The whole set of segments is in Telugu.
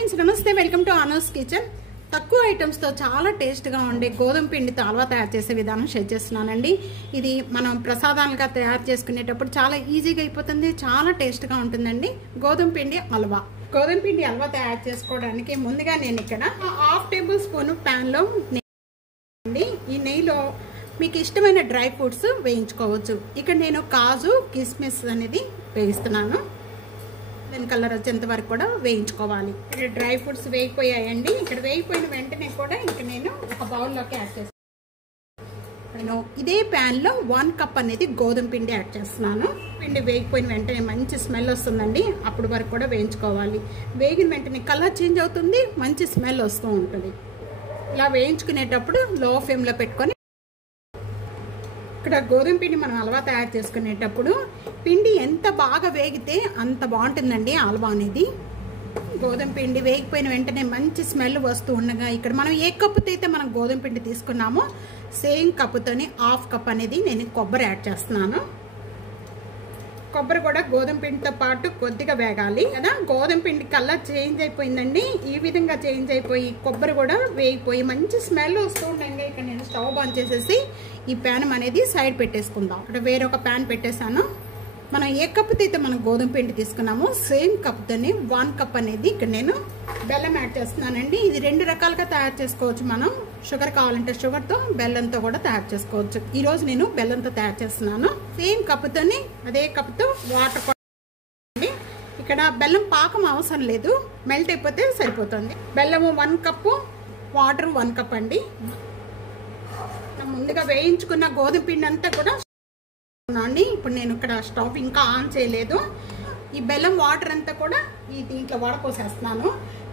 ఫ్రెండ్స్ నమస్తే, వెల్కమ్ టు అనూస్ కిచెన్. తక్కువ ఐటమ్స్ తో చాలా టేస్ట్ గా ఉండే గోధుమ పిండితో హల్వా తయారు చేసే విధానం షేర్ చేస్తున్నానండి. ఇది మనం ప్రసాదాలుగా తయారు చేసుకునేటప్పుడు చాలా ఈజీగా అయిపోతుంది, చాలా టేస్ట్ గా ఉంటుందండి. గోధుమ పిండి హల్వా. గోధుమ పిండి హల్వా తయారు చేసుకోవడానికి ముందుగా నేను ఇక్కడ 1/2 టేబుల్ స్పూన్ ప్యాన్ లో నెయ్యి, ఈ నెయ్యిలో మీకు ఇష్టమైన డ్రై ఫ్రూట్స్ వేయించుకోవచ్చు. ఇక్కడ నేను కాజు కిస్మిస్ అనేది వేయిస్తున్నాను. దాని కలర్ వచ్చేంత వరకు కూడా వేయించుకోవాలి. ఇక్కడ డ్రై ఫ్రూట్స్ వేగిపోయాయండి. ఇక్కడ వేగిపోయిన వెంటనే కూడా ఇంకా నేను ఒక బౌల్లోకి యాడ్ చేస్తాను. నేను ఇదే ప్యాన్లో 1 కప్ అనేది గోధుమ పిండి యాడ్ చేస్తున్నాను. పిండి వేగిపోయిన వెంటనే మంచి స్మెల్ వస్తుందండి. అప్పుడు వరకు కూడా వేయించుకోవాలి. వేగిన వెంటనే కలర్ చేంజ్ అవుతుంది, మంచి స్మెల్ వస్తూ ఉంటుంది. ఇలా వేయించుకునేటప్పుడు లో ఫ్లేమ్లో పెట్టుకొని ఇక్కడ గోధుమ పిండి మనం హల్వా తయారు చేసుకునేటప్పుడు పిండి ఎంత బాగా వేగితే అంత బాగుంటుందండి హల్వా అనేది. గోధుమ పిండి వేగిపోయిన వెంటనే మంచి స్మెల్ వస్తూ ఉండగా ఇక్కడ మనం ఏ కప్పుతో అయితే మనం గోధుమ పిండి తీసుకున్నామో సేమ్ కప్పుతోని 1/2 కప్ అనేది నేను కొబ్బరి యాడ్ చేస్తున్నాను. కొబ్బరి కూడా గోధుమ పిండితో పాటు కొద్దిగా వేగాలి కదా. గోధుమ పిండి కలర్ చేంజ్ అయిపోయిందండి. ఈ విధంగా చేంజ్ అయిపోయి కొబ్బరి కూడా వేగిపోయి మంచి స్మెల్ వస్తూ ఉండగా ఇక్కడ నేను స్టవ్ ఆన్ చేసేసి ఈ ప్యాన్ అనేది సైడ్ పెట్టేసుకుందాం. ఇక్కడ వేరొక ప్యాన్ పెట్టేశాను. మనం ఏ కప్పుతో అయితే మనం గోధుమ పిండి తీసుకున్నామో సేమ్ కప్తోనే 1 కప్ అనేది ఇక్కడ నేను బెల్లం యాడ్ చేస్తున్నానండి. ఇది 2 రకాలుగా తయారు చేసుకోవచ్చు. మనం షుగర్ కావాలంటే షుగర్తో, బెల్లంతో కూడా తయారు చేసుకోవచ్చు. ఈ రోజు నేను బెల్లంతో తయారు చేస్తున్నాను. సేమ్ కప్పుతోని అదే కప్తో వాటర్. ఇక్కడ బెల్లం పాకం అవసరం లేదు, మెల్ట్ అయిపోతే సరిపోతుంది. బెల్లము 1 కప్పు, వాటర్ 1 కప్ అండి. ముందుగా వేయించుకున్న గోధుమ పిండి అంతా కూడా ఇప్పుడు నేను ఇక్కడ స్టవ్ ఇంకా ఆన్ చేయలేదు. ఈ బెల్లం వాటర్ అంతా కూడా ఈ దీంట్లో వడపోసేస్తున్నాను.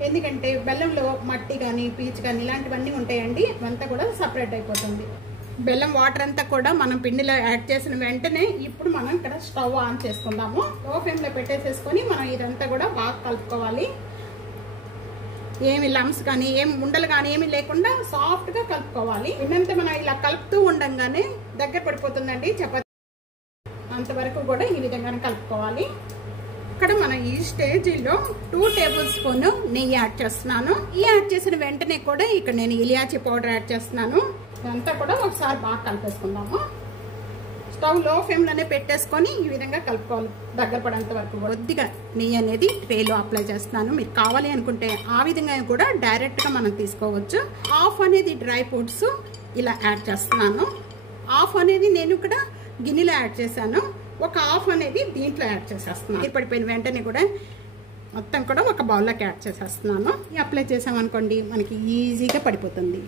ఎందుకంటే బెల్లంలో మట్టి కానీ పీచు కానీ ఇలాంటివన్నీ ఉంటాయండి, ఇవంతా కూడా సపరేట్ అయిపోతుంది. బెల్లం వాటర్ అంతా కూడా మనం పిండిలో యాడ్ చేసిన వెంటనే ఇప్పుడు మనం ఇక్కడ స్టవ్ ఆన్ చేసుకుందాము. లో ఫ్లేమ్లో పెట్టేసేసుకొని మనం ఇదంతా కూడా బాగా కలుపుకోవాలి. ఏమి లంప్స్ కానీ ఏమి ఉండలు కానీ ఏమి లేకుండా సాఫ్ట్గా కలుపుకోవాలి. ఇదంతా మనం ఇలా కలుపుతూ ఉండగానే దగ్గర పడిపోతుందండి చపాతీ. అంతవరకు కూడా ఈ విధంగా కలుపుకోవాలి. ఇక్కడ మనం ఈ స్టేజీలో 2 టేబుల్ స్పూన్ నెయ్యి యాడ్ చేస్తున్నాను. ఈ యాడ్ చేసిన వెంటనే కూడా ఇక్కడ నేను ఇలాచీ పౌడర్ యాడ్ చేస్తున్నాను. ఇదంతా కూడా ఒకసారి బాగా కలిపేసుకుందాము. స్టవ్ లో ఫ్లేమ్లోనే పెట్టేసుకొని ఈ విధంగా కలుపుకోవాలి దగ్గర పడేంత వరకు. కొద్దిగా నెయ్యి అనేది ట్రేలో అప్లై చేస్తున్నాను. మీరు కావాలి అనుకుంటే ఆ విధంగా కూడా డైరెక్ట్గా మనం తీసుకోవచ్చు. హాఫ్ అనేది డ్రై ఫ్రూట్స్ ఇలా యాడ్ చేస్తున్నాను. హాఫ్ అనేది నేను ఇక్కడ గిన్నెలో యాడ్ చేశాను. ఒక హాఫ్ అనేది దీంట్లో యాడ్ చేసేస్తున్నాను. పడిపోయిన వెంటనే కూడా మొత్తం కూడా ఒక బౌల్లోకి యాడ్ చేసేస్తున్నాను. అప్లై చేసామనుకోండి మనకి ఈజీగా పడిపోతుంది.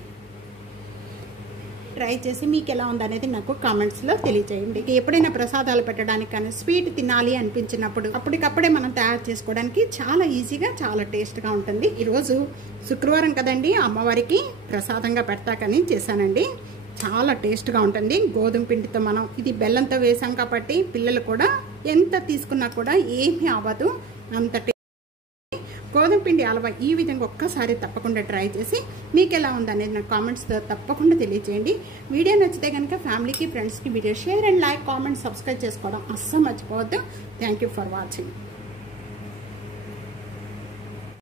ట్రై చేసి మీకు ఎలా ఉందనేది నాకు కామెంట్స్లో తెలియజేయండి. ఎప్పుడైనా ప్రసాదాలు పెట్టడానికి కానీ స్వీట్ తినాలి అనిపించినప్పుడు అప్పటికప్పుడే మనం తయారు చేసుకోవడానికి చాలా ఈజీగా, చాలా టేస్ట్గా ఉంటుంది. ఈరోజు శుక్రవారం కదండి, అమ్మవారికి ప్రసాదంగా పెడతాకని చేశానండి. చాలా టేస్ట్గా ఉంటుంది. గోధుమ పిండితో మనం ఇది బెల్లంతో వేసాం కాబట్టి పిల్లలు కూడా ఎంత తీసుకున్నా కూడా ఏమీ అవ్వదు. అంత గోధుమ పిండి హల్వా ఈ విధంగా ఒక్కసారి తప్పకుండా ట్రై చేసి మీకు ఎలా ఉందనేది నాకు కామెంట్స్తో తప్పకుండా తెలియజేయండి. వీడియో నచ్చితే కనుక ఫ్యామిలీకి, ఫ్రెండ్స్కి video share and like, comment, subscribe చేసుకోవడం అస్సలు మర్చిపోవద్దు. Thank you for watching.